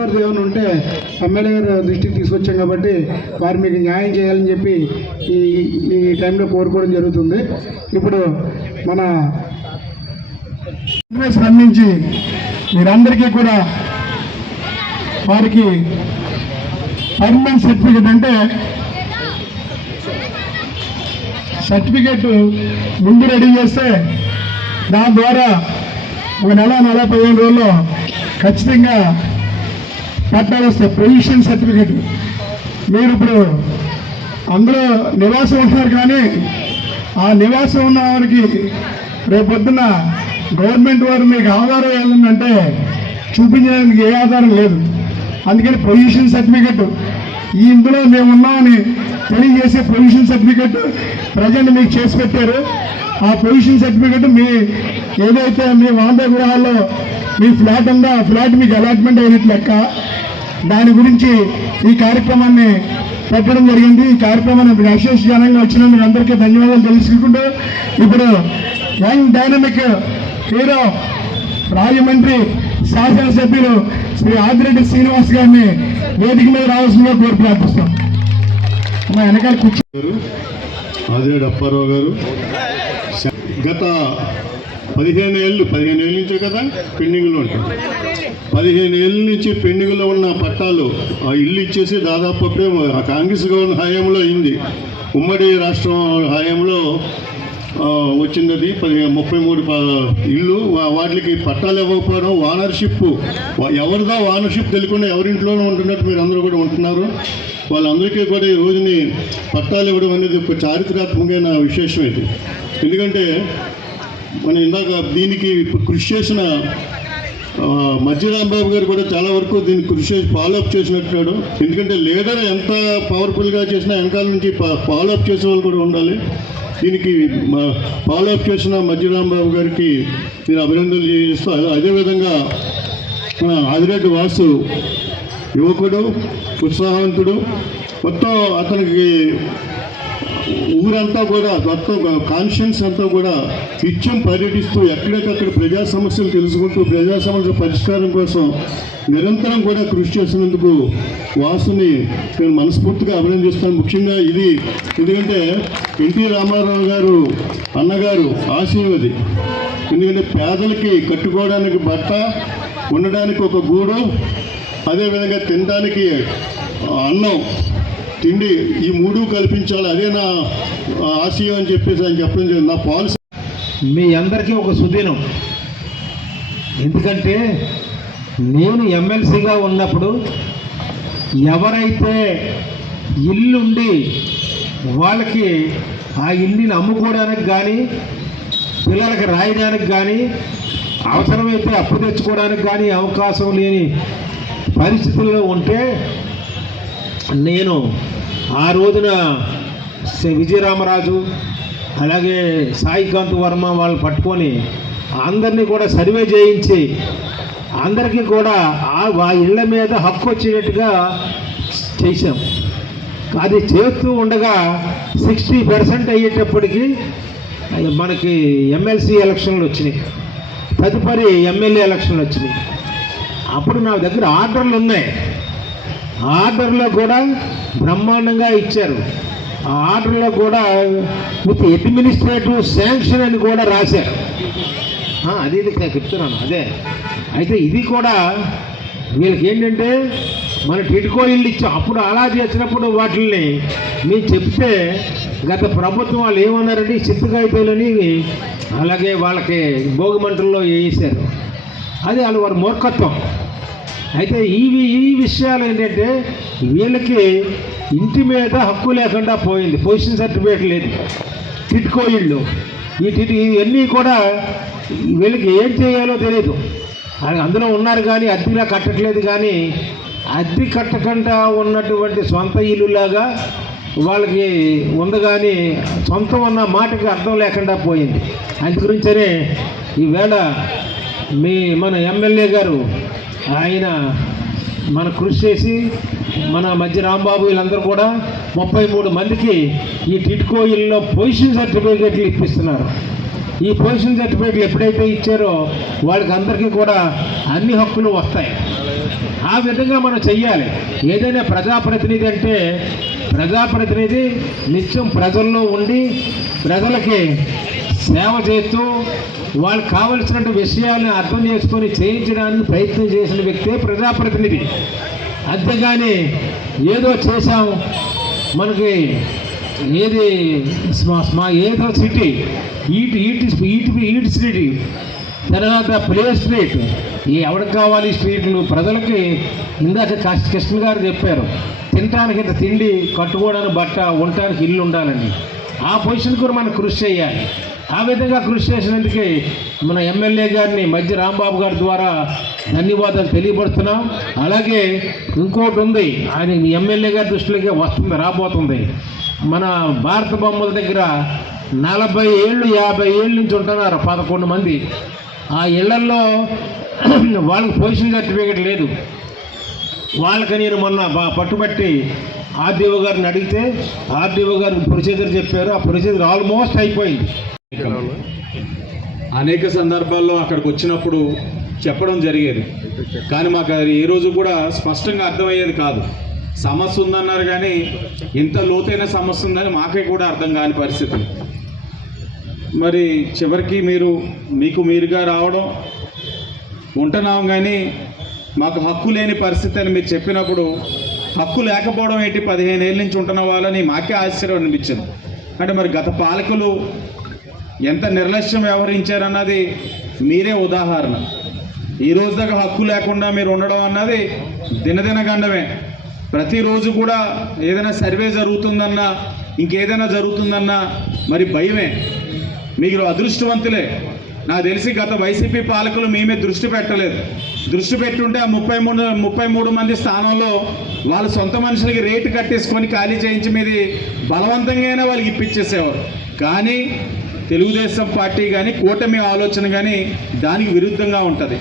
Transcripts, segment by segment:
కంట్రోవర్సీ ఏమైనా ఉంటే ఎమ్మెల్యే గారు దృష్టికి తీసుకొచ్చాం కాబట్టి వారు మీకు న్యాయం చేయాలని చెప్పి ఈ టైంలో కోరుకోవడం జరుగుతుంది. ఇప్పుడు మన స్పందించి మీరందరికీ కూడా వారికి పర్మనెంట్ సర్టిఫికెట్ అంటే సర్టిఫికెట్ ముందు రెడీ చేస్తే దాని ద్వారా ఒక నెల 15 రోజుల్లో ఖచ్చితంగా పట్టాలు వస్తాయి. పొజిషన్ సర్టిఫికెట్ మీరు ఇప్పుడు అందులో నివాసం ఉంటున్నారు, కానీ ఆ నివాసం ఉన్న వారికి రేపొద్దున గవర్నమెంట్ వారు మీకు ఆధారం ఏముందంటే చూపించడానికి ఏ ఆధారం లేదు. అందుకని పొజిషన్ సర్టిఫికెట్ ఇందులో మేము ఉన్నామని తెలియజేసే పొజిషన్ సర్టిఫికెట్ ప్రజెంట్ మీకు చేసి పెట్టారు. ఆ పొజిషన్ సర్టిఫికెట్ మీ ఏదైతే మీ వాందా గృహాల్లో మీ ఫ్లాట్ ఉందో ఆ ఫ్లాట్ మీకు అలాట్మెంట్ అయినట్టు లెక్క. దాని గురించి ఈ కార్యక్రమాన్ని పెట్టడం జరిగింది. ఈ కార్యక్రమాన్ని విశేష జనంగా వచ్చిన మీరు అందరికీ ధన్యవాదాలు తెలుసుకుంటూ ఇప్పుడు యంగ్ డైనమిక్ హీరో రాజమండ్రి శాసనసభ్యులు శ్రీ ఆదిరెడ్డి శ్రీనివాస్ గారిని వేదిక మీద రావాల్సిందిగా కోరి ప్రార్థిస్తాం. మా వెనకాల కూర్చోరు ఆదిరెడ్డి అప్పారావు గారు గత 15 ఏళ్ళు నుంచే కదా పెండింగ్లో ఉంటాం. 15 ఏళ్ళ నుంచి పెండింగ్లో ఉన్న పట్టాలు ఆ ఇల్లు ఇచ్చేసి దాదాపు కాంగ్రెస్ గవర్నమెంట్ హయాంలో అయింది. ఉమ్మడి రాష్ట్రం హయాంలో వచ్చింది. అది 33 ఇల్లు వాటికి పట్టాలు ఇవ్వకపోవడం, ఓనర్షిప్ ఎవరిదో ఓనర్షిప్ తెలియకుండా ఎవరింట్లోనూ ఉంటున్నట్టు మీరు అందరూ కూడా ఉంటున్నారు. వాళ్ళందరికీ కూడా ఈ రోజుని పట్టాలు ఇవ్వడం అనేది ఒక చారిత్రాత్మకమైన విశేషం ఇది. ఎందుకంటే మనం ఇందాక దీనికి కృషి చేసిన మధ్య రాంబాబు గారు కూడా చాలా వరకు దీన్ని కృషి చేసి ఫాలోఅప్ చేసినట్టున్నాడు. ఎందుకంటే లీడర్ ఎంత పవర్ఫుల్గా చేసినా వెనకాల నుంచి ఫాలోఅప్ చేసే వాళ్ళు కూడా ఉండాలి. దీనికి ఫాలోఅప్ చేసిన మధ్య రాంబాబు గారికి నేను అభినందనలు చేస్తూ, అదేవిధంగా మన ఆదిరెడ్డి వాసు యువకుడు, ఉత్సాహవంతుడు, మొత్తం అతనికి ఊరంతా కూడా మొత్తం కాన్షియన్స్ అంతా కూడా నిత్యం పర్యటిస్తూ ఎక్కడికక్కడ ప్రజా సమస్యలు తెలుసుకుంటూ ప్రజా సమస్యల పరిష్కారం కోసం నిరంతరం కూడా కృషి చేసినందుకు వాసుని నేను మనస్ఫూర్తిగా అభినందిస్తాను. ముఖ్యంగా ఇది ఎందుకంటే ఎన్టీ రామారావు గారు అన్నగారు ఆశయం అది. ఎందుకంటే పేదలకి కట్టుకోవడానికి బట్ట, ఉండడానికి ఒక గూడు, అదేవిధంగా తినడానికి అన్నం, తిండి, ఈ 3 కల్పించాలి. అదే నా ఆశయం అని చెప్పేసి ఆయన చెప్పడం జరిగింది. నా పాలసీ మీ అందరికీ ఒక సుదినం. ఎందుకంటే నేను ఎమ్మెల్సీగా ఉన్నప్పుడు ఎవరైతే ఇల్లుండి వాళ్ళకి ఆ ఇల్లుని అమ్ముకోవడానికి కానీ పిల్లలకి రాయడానికి కానీ అవసరమైతే అప్పు తెచ్చుకోవడానికి కానీ అవకాశం లేని పరిస్థితుల్లో ఉంటే నేను ఆ రోజున విజయరామరాజు అలాగే సాయికాంత్ వర్మ వాళ్ళు పట్టుకొని అందరినీ కూడా సర్వే చేయించి అందరికీ కూడా ఆ ఇళ్ల మీద హక్కు వచ్చేటట్టుగా చేశాం. అది చేస్తూ ఉండగా 60% అయ్యేటప్పటికి మనకి ఎమ్మెల్సీ ఎలక్షన్లు వచ్చినాయి, తదుపరి ఎమ్మెల్యే ఎలక్షన్లు వచ్చినాయి. అప్పుడు నా దగ్గర ఆర్డర్లు ఉన్నాయి. ఆర్డర్లో కూడా బ్రహ్మాండంగా ఇచ్చారు. ఆ ఆర్డర్లో కూడా విత్ అడ్మినిస్ట్రేటివ్ శాంక్షన్ అని కూడా రాశారు. అది చెప్తున్నాను. అదే అయితే ఇది కూడా వీళ్ళకి ఏంటంటే మన టిడ్కో ఇల్లు ఇచ్చాం. అప్పుడు అలా చేసినప్పుడు వాటిని మేము చెప్తే గత ప్రభుత్వం వాళ్ళు ఏమన్నారంటే చిత్తకాయితోలని అలాగే వాళ్ళకి భోగిమంటల్లో వేసారు. అది వాళ్ళు వారి మూర్ఖత్వం. అయితే ఈ విషయాలు ఏంటంటే వీళ్ళకి ఇంటి మీద హక్కు లేకుండా పోయింది. పొజిషన్ సర్టిఫికేట్ లేదు. టిడ్కో ఇళ్ళు ఇవన్నీ కూడా వీళ్ళకి ఏం చేయాలో తెలియదు. అందులో ఉన్నారు కానీ అద్దెలా కట్టట్లేదు. కానీ అద్దె కట్టకుండా ఉన్నటువంటి సొంత ఇల్లులాగా వాళ్ళకి ఉంది, కానీ సొంతం అన్న మాటకి అర్థం లేకుండా పోయింది. అందు గురించనే ఈవేళ మన ఎమ్మెల్యే గారు ఆయన మన కృషి చేసి మన మధ్య రాంబాబు వీళ్ళందరూ కూడా 33 మందికి ఈ టిడ్కో ఇళ్ళలో పొజిషన్ సర్టిఫికేట్లు ఇప్పిస్తున్నారు. ఈ పొజిషన్ సర్టిఫికేట్లు ఎప్పుడైతే ఇచ్చారో వాళ్ళకి అందరికీ కూడా అన్ని హక్కులు వస్తాయి. ఆ విధంగా మనం చెయ్యాలి. ఏదైనా ప్రజాప్రతినిధి అంటే ప్రజాప్రతినిధి నిత్యం ప్రజల్లో ఉండి ప్రజలకి సేవ చేస్తూ వాళ్ళకి కావలసిన విషయాలను అర్థం చేసుకొని చేయించడానికి ప్రయత్నం చేసిన వ్యక్తే ప్రజాప్రతినిధి. అంతేగాని ఏదో చేశాం మనకి ఏది ఏదో సిటీ ఈట్ సిటీ తర్వాత ప్లే స్ట్రీట్ ఎవరికి కావాలి స్ట్రీట్లు ప్రజలకి. ఇందాక కృష్ణ గారు చెప్పారు తినడానికి ఇంత తిండి, కట్టుకోవడానికి బట్ట, ఉండటానికి ఇల్లు ఉండాలని. ఆ పొజిషన్ కూడా మనం కృషి చేయాలి. ఆ విధంగా కృషి చేసినందుకే మన ఎమ్మెల్యే గారిని మధ్య రాంబాబు గారి ద్వారా ధన్యవాదాలు తెలియపడుతున్నాం. అలాగే ఇంకోటి ఉంది, ఆయన ఎమ్మెల్యే గారి దృష్టిలోకి వస్తుంది, రాబోతుంది. మన భారత బొమ్మల దగ్గర 40 ఏళ్ళు 50 ఏళ్ళ నుంచి ఉంటున్నారు 11 మంది. ఆ ఇళ్లల్లో వాళ్ళకి పొజిషన్ సర్టిఫికేట్ లేదు. వాళ్ళకి నేను మొన్న పట్టుబట్టి ఆర్డీఓ గారిని అడిగితే ఆర్డీఓ గారు ప్రొసీజర్ చెప్పారు. ఆ ప్రొసీజర్ ఆల్మోస్ట్ అయిపోయింది. అనేక సందర్భాల్లో అక్కడికి వచ్చినప్పుడు చెప్పడం జరిగేది, కానీ మాకు అది ఏ రోజు కూడా స్పష్టంగా అర్థమయ్యేది కాదు. సమస్య ఉందన్నారు కానీ ఇంత లోతైన సమస్య ఉందని మాకే కూడా అర్థం కాని పరిస్థితి. మరి చివరికి మీకు మీరుగా రావడం ఉంటున్నాం, కానీ మాకు హక్కు లేని పరిస్థితి అని మీరు చెప్పినప్పుడు హక్కు లేకపోవడం ఏంటి, 15 ఏళ్ళ నుంచి ఉంటున్న వాళ్ళని మాకే ఆశ్చర్యం అనిపించింది. అంటే మరి గత పాలకులు ఎంత నిర్లక్ష్యం వ్యవహరించారన్నది మీరే ఉదాహరణ. ఈ రోజు దాకా హక్కు లేకుండా మీరు ఉండడం అన్నది దినదినగండమే. ప్రతిరోజు కూడా ఏదైనా సర్వే జరుగుతుందన్నా ఇంకేదైనా జరుగుతుందన్నా మరి భయమే. మీరు అదృష్టవంతులే. నాకు తెలిసి గత వైసీపీ పాలకులు మేమే దృష్టి పెట్టలేదు. దృష్టి పెట్టుంటే ఆ 33 మంది స్థానంలో వాళ్ళ సొంత మనుషులకి రేటు కట్టేసుకొని ఖాళీ చేయించి మీది బలవంతంగానే వాళ్ళకి ఇప్పించేసేవారు. కానీ తెలుగుదేశం పార్టీ కానీ కూటమి ఆలోచన కానీ దానికి విరుద్ధంగా ఉంటుంది.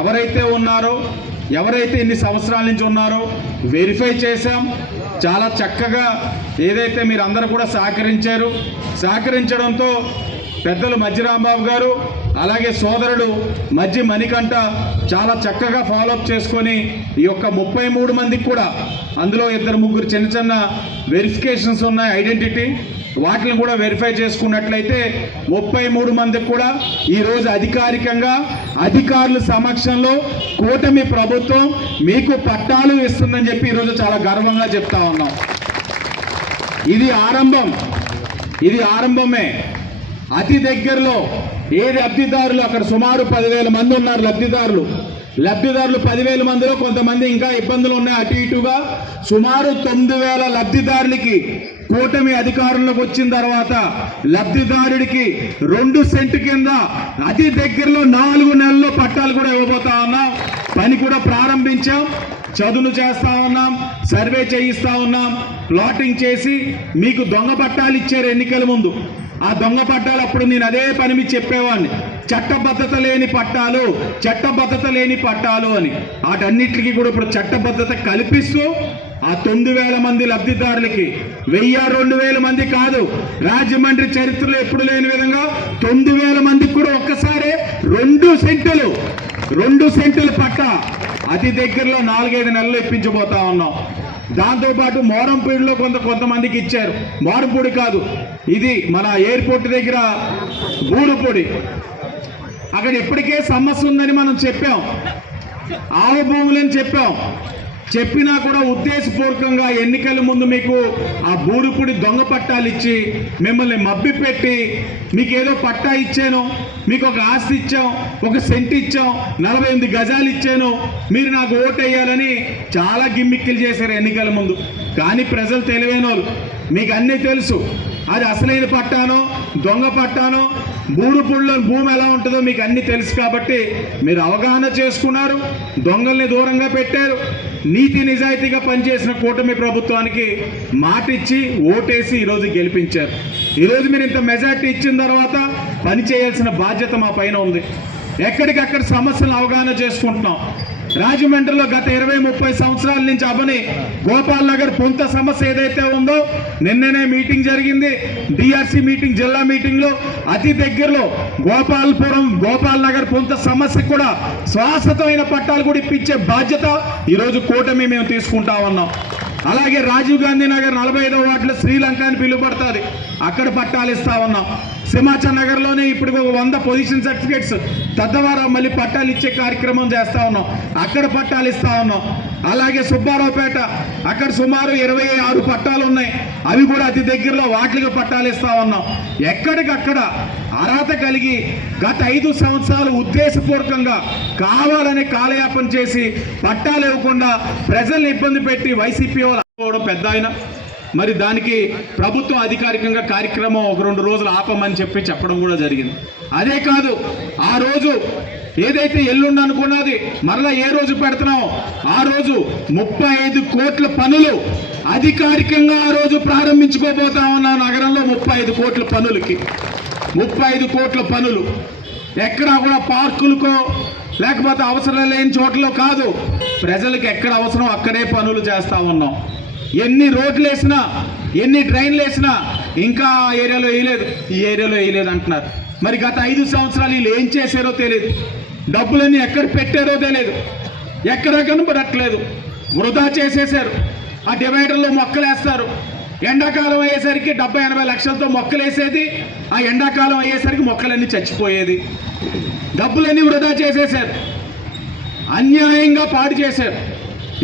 ఎవరైతే ఉన్నారో, ఎవరైతే ఇన్ని సంవత్సరాల నుంచి ఉన్నారో వెరిఫై చేశాం. చాలా చక్కగా ఏదైతే మీరు అందరూ కూడా సహకరించడంతో పెద్దలు మధ్య రాంబాబు గారు అలాగే సోదరుడు మధ్య మణికంఠ చాలా చక్కగా ఫాలోఅప్ చేసుకొని ఈ యొక్క 33 మందికి కూడా, అందులో 2-3 చిన్న వెరిఫికేషన్స్ ఉన్నాయి ఐడెంటిటీ, వాటిని కూడా వెరిఫై చేసుకున్నట్లయితే 33 మందికి కూడా ఈరోజు అధికారికంగా అధికారుల సమక్షంలో కూటమి ప్రభుత్వం మీకు పట్టాలు ఇస్తుందని చెప్పి ఈరోజు చాలా గర్వంగా చెప్తా ఉన్నాం. ఇది ఆరంభమే. అతి దగ్గరలో లబ్ధిదారులు అక్కడ సుమారు 10,000 మంది ఉన్నారు. లబ్ధిదారులు 10,000 మందిలో కొంతమంది ఇంకా ఇబ్బందులు ఉన్నాయి. అటు ఇటుగా సుమారు 9,000 లబ్ధిదారులకి కూటమి అధికారంలోకి వచ్చిన తర్వాత లబ్ధిదారుడికి 2 సెంటు కింద అతి దగ్గరలో 4 నెలల్లో పట్టాలు కూడా ఇవ్వబోతా ఉన్నాం. పని కూడా ప్రారంభించాం. చదును చేస్తా ఉన్నాం, సర్వే చేయిస్తా ఉన్నాం, ప్లాటింగ్ చేసి మీకు దొంగ పట్టాలు ఇచ్చారు ఎన్నికల ముందు. ఆ దొంగ పట్టాలు అప్పుడు నేను అదే పని మీద చెప్పేవాడిని, చట్టబద్ధత లేని పట్టాలు అని. వాటన్నిటికీ కూడా ఇప్పుడు చట్టబద్ధత కల్పిస్తూ ఆ 9,000 మంది లబ్ధిదారులకి 1,000-2,000 మంది కాదు, రాజమండ్రి చరిత్రలో ఎప్పుడు లేని విధంగా 9,000 మందికి కూడా ఒక్కసారి 2 సెంటుల పట్టా అతి దగ్గరలో 4-5 నెలలు ఇప్పించబోతా ఉన్నాం. దాంతోపాటు మోరంపూడిలో కొంతమందికి ఇచ్చారు. మోరంపూడి కాదు, ఇది మన ఎయిర్పోర్ట్ దగ్గర బూరుపూడి. అక్కడ ఇప్పటికే సమస్య ఉందని మనం చెప్పాం, ఆవు భూములని చెప్పినా కూడా ఉద్దేశపూర్వకంగా ఎన్నికల ముందు మీకు ఆ బూరుపుడి దొంగ పట్టాలు ఇచ్చి మిమ్మల్ని మబ్బి పెట్టి మీకు ఏదో పట్టా ఇచ్చాను, మీకు ఒక ఆస్తి ఇచ్చాం, 1 సెంటు ఇచ్చాం, 48 గజాలు ఇచ్చాను, మీరు నాకు ఓటు వేయాలని చాలా గిమ్మిక్కులు చేశారు ఎన్నికల ముందు. కానీ ప్రజలు తెలివైన వాళ్ళు, మీకు అన్నీ తెలుసు. అది అసలైన పట్టానో దొంగ పట్టానో బూరుపుడిలో భూమి ఎలా ఉంటుందో మీకు అన్నీ తెలుసు. కాబట్టి మీరు అవగాహన చేసుకున్నారు, దొంగల్ని దూరంగా పెట్టారు. నీతి నిజాయితీగా పనిచేసిన కూటమి ప్రభుత్వానికి మాట ఇచ్చి ఓటేసి ఈరోజు గెలిపించారు. ఈరోజు మీరు ఇంత మెజార్టీ ఇచ్చిన తర్వాత పని చేయాల్సిన బాధ్యత మా పైన ఉంది. ఎక్కడికక్కడ సమస్యలను అవగాహన చేసుకుంటున్నాం. రాజమండ్రిలో గత 20-30 సంవత్సరాల నుంచి అవ్వని గోపాల్ నగర్ పొంత సమస్య ఏదైతే ఉందో, నిన్ననే మీటింగ్ జరిగింది, డిఆర్సి మీటింగ్, జిల్లా మీటింగ్ లో అతి దగ్గరలో గోపాల్ నగర్ పొంత సమస్య కూడా శాశ్వతమైన పట్టాలు కూడా ఇప్పించే బాధ్యత ఈరోజు కూటమి మేము తీసుకుంటా ఉన్నాం. అలాగే రాజీవ్ గాంధీ నగర్ 45వ వార్డులో శ్రీలంక అని పిలువబడుతుంది, అక్కడ పట్టాలు ఇస్తా ఉన్నాం. సింహాచల్ నగర్లోనే ఇప్పుడు 100 పొజిషన్ సర్టిఫికేట్స్ తద్వారా మళ్ళీ పట్టాలు ఇచ్చే కార్యక్రమం చేస్తా ఉన్నాం, అక్కడ పట్టాలు ఇస్తా ఉన్నాం. అలాగే సుబ్బారావుపేట, అక్కడ సుమారు 26 పట్టాలు ఉన్నాయి, అవి కూడా అతి దగ్గరలో వాటికి పట్టాలు ఇస్తా ఉన్నాం. ఎక్కడికక్కడ అర్హత కలిగి గత 5 సంవత్సరాలు ఉద్దేశపూర్వకంగా కావాలని కాలయాపన చేసి పట్టాలు ఇవ్వకుండా ప్రజల్ని ఇబ్బంది పెట్టి వైసీపీ వాళ్ళు పెద్ద ఆయన, మరి దానికి ప్రభుత్వం అధికారికంగా కార్యక్రమం 1-2 రోజులు ఆపమని చెప్పడం కూడా జరిగింది. అదే కాదు, ఆ రోజు ఏదైతే ఎల్లుండి అనుకున్నది మరలా ఏ రోజు పెడుతున్నామో ఆ రోజు 35 కోట్ల పనులు అధికారికంగా ఆ రోజు ప్రారంభించుకోబోతా ఉన్నాం. నగరంలో 35 కోట్ల పనులకి 35 కోట్ల పనులు ఎక్కడా కూడా పార్కులకో లేకపోతే అవసరం లేని చోట్ల కాదు, ప్రజలకు ఎక్కడ అవసరం అక్కడే పనులు చేస్తా ఉన్నాం. ఎన్ని రోడ్లు వేసినా, ఎన్ని ట్రైన్లు వేసినా ఇంకా ఆ ఏరియాలో వేయలేదు, ఈ ఏరియాలో వేయలేదు అంటున్నారు. మరి గత 5 సంవత్సరాలు వీళ్ళు ఏం చేశారో తెలియదు, డబ్బులన్నీ ఎక్కడ పెట్టారో తెలియదు, ఎక్కడ కనపడట్లేదు, వృధా చేసేశారు. ఆ డివైడర్లో మొక్కలు వేస్తారు, ఎండాకాలం అయ్యేసరికి 70-80 లక్షలతో మొక్కలు వేసేది, ఆ ఎండాకాలం అయ్యేసరికి మొక్కలన్నీ చచ్చిపోయేది. డబ్బులన్నీ వృధా చేసేశారు, అన్యాయంగా పాడు చేశారు.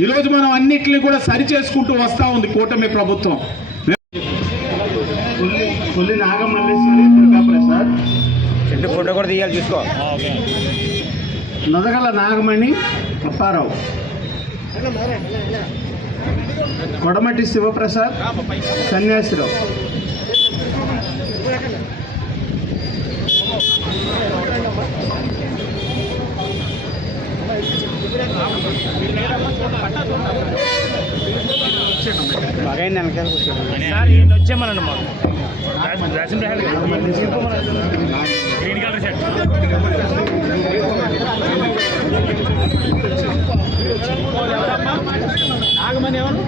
ఈరోజు మనం అన్నిటిని కూడా సరి చేసుకుంటూ వస్తూ ఉంది కూటమి ప్రభుత్వం. కొల్లి నాగమల్లేశ్వరి, దుర్గాప్రసాద్, ఫోటో కూడా తీయాలి, చూసుకో. నొదగల నాగమణి అప్పారావు, కొడమటి శివప్రసాద్, సన్యాసిరావు. బాగా వెనకాల కూర్చోండి. వచ్చేమనండి మా గ్రీన్ కలర్ షర్ట్ నాగమని ఎవరు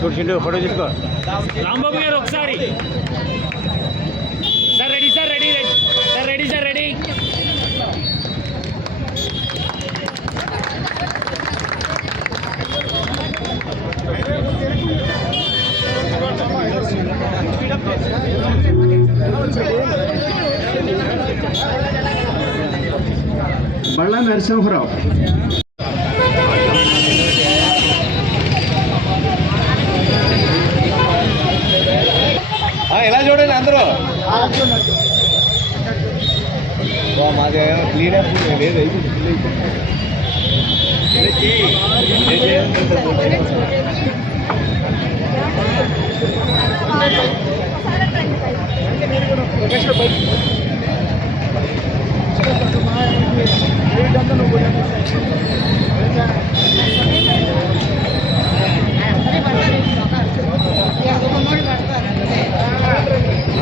కూర్చుంటూ ఫోటో తీసుకో. రాంబాబు గారు ఒకసారి. Sir ready, sir ready, sir ready, sir ready. Balla Narasimharao, ఎలా చూడండి అందరూ. మాది క్లీన్ లేదు.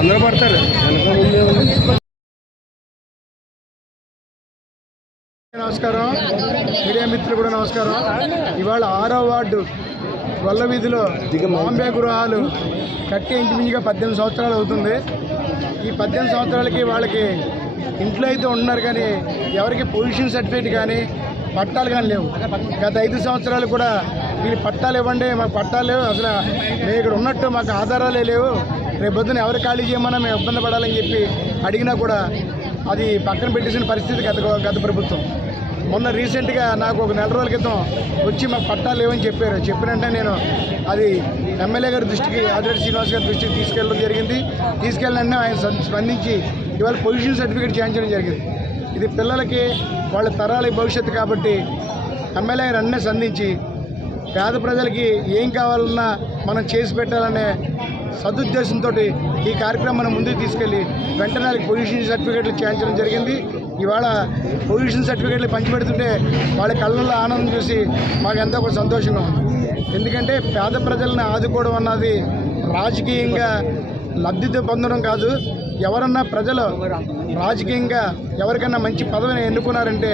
అందరూ పడతారు. నమస్కారం, మీడియా మిత్రులు కూడా నమస్కారం. ఇవాళ 6వ వార్డు గొల్ల వీధిలో బాంబే గృహాలు కట్టి ఇంచుమించుగా 18 సంవత్సరాలు అవుతుంది. ఈ 18 సంవత్సరాలకి వాళ్ళకి ఇంట్లో అయితే ఉన్నారు, కానీ ఎవరికి పొజిషన్ సర్టిఫికేట్ కానీ పట్టాలు కానీ లేవు. గత 5 సంవత్సరాలు కూడా వీళ్ళు పట్టాలు ఇవ్వండి, మాకు పట్టాలు లేవు, అసలు మేము ఇక్కడ ఉన్నట్టు మాకు ఆధారాలే లేవు, రేపు పొద్దున ఎవరు ఖాళీ చేయమన్నా మేము ఇబ్బంది పడాలని చెప్పి అడిగినా కూడా అది పక్కన పెట్టేసిన పరిస్థితి గత ప్రభుత్వం. మొన్న రీసెంట్గా నాకు ఒక 4 రోజుల క్రితం వచ్చి మాకు పట్టాలు లేవని చెప్పారు. చెప్పినంటే నేను అది ఎమ్మెల్యే గారి దృష్టికి, ఆదిరెడ్డి శ్రీనివాస్ గారి దృష్టికి తీసుకెళ్ళడం జరిగింది. తీసుకెళ్ళిన ఆయన స్పందించి ఇవాళ పొజిషన్ సర్టిఫికేట్ చేయించడం జరిగింది. ఇది పిల్లలకి వాళ్ళ తరాల భవిష్యత్తు కాబట్టి ఎమ్మెల్యే గారు అన్నీ సంధించి పేద ప్రజలకి ఏం కావాలన్నా మనం చేసి పెట్టాలనే సదుద్దేశంతో ఈ కార్యక్రమాన్ని ముందుకు తీసుకెళ్ళి వెంటనే వాళ్ళకి పొజిషన్ సర్టిఫికేట్లు చేయించడం జరిగింది. ఇవాళ పొజిషన్ సర్టిఫికేట్లు పంచిపెడుతుంటే వాళ్ళ కళ్ళల్లో ఆనందం చూసి మాకు ఎంతో ఒక సంతోషంగా ఉంది. ఎందుకంటే పేద ప్రజలను ఆదుకోవడం అన్నది రాజకీయంగా లబ్ధి పొందడం కాదు, ఎవరన్నా ప్రజలు రాజకీయంగా ఎవరికన్నా మంచి పదవిని ఎన్నుకున్నారంటే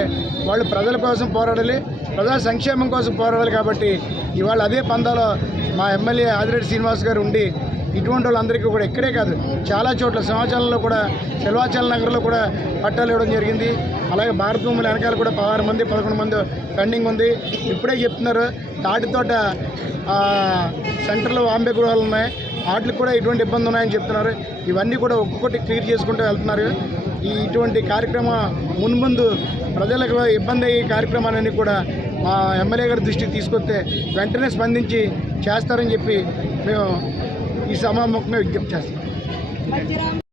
వాళ్ళు ప్రజల కోసం పోరాడాలి, ప్రజా సంక్షేమం కోసం పోరాడాలి. కాబట్టి ఇవాళ అదే పందాలో మా ఎమ్మెల్యే ఆదిరెడ్డి శ్రీనివాస్ గారు ఉండి ఇటువంటి వాళ్ళందరికీ కూడా ఇక్కడే కాదు చాలా చోట్ల సింహాచలంలో కూడా సిల్వాచల నగర్లో కూడా పట్టాలు ఇవ్వడం జరిగింది. అలాగే భారత భూముల వెనకాల కూడా 16 మంది 11 మంది పెండింగ్ ఉంది. ఇప్పుడే చెప్తున్నారు తాటితోట సెంటర్లో వాంబే గృహాలు ఉన్నాయి, వాటికి కూడా ఇటువంటి ఇబ్బంది ఉన్నాయని చెప్తున్నారు. ఇవన్నీ కూడా ఒక్కొక్కటి క్లియర్ చేసుకుంటూ వెళ్తున్నారు. ఇటువంటి కార్యక్రమం మున్ముందు ప్రజలకు ఇబ్బంది అయ్యే కార్యక్రమాలన్నీ కూడా మా ఎమ్మెల్యే గారి దృష్టికి తీసుకొస్తే వెంటనే స్పందించి చేస్తారని చెప్పి మేము ఈ సభాముఖంగా విజ్ఞప్తి చేస్తాం.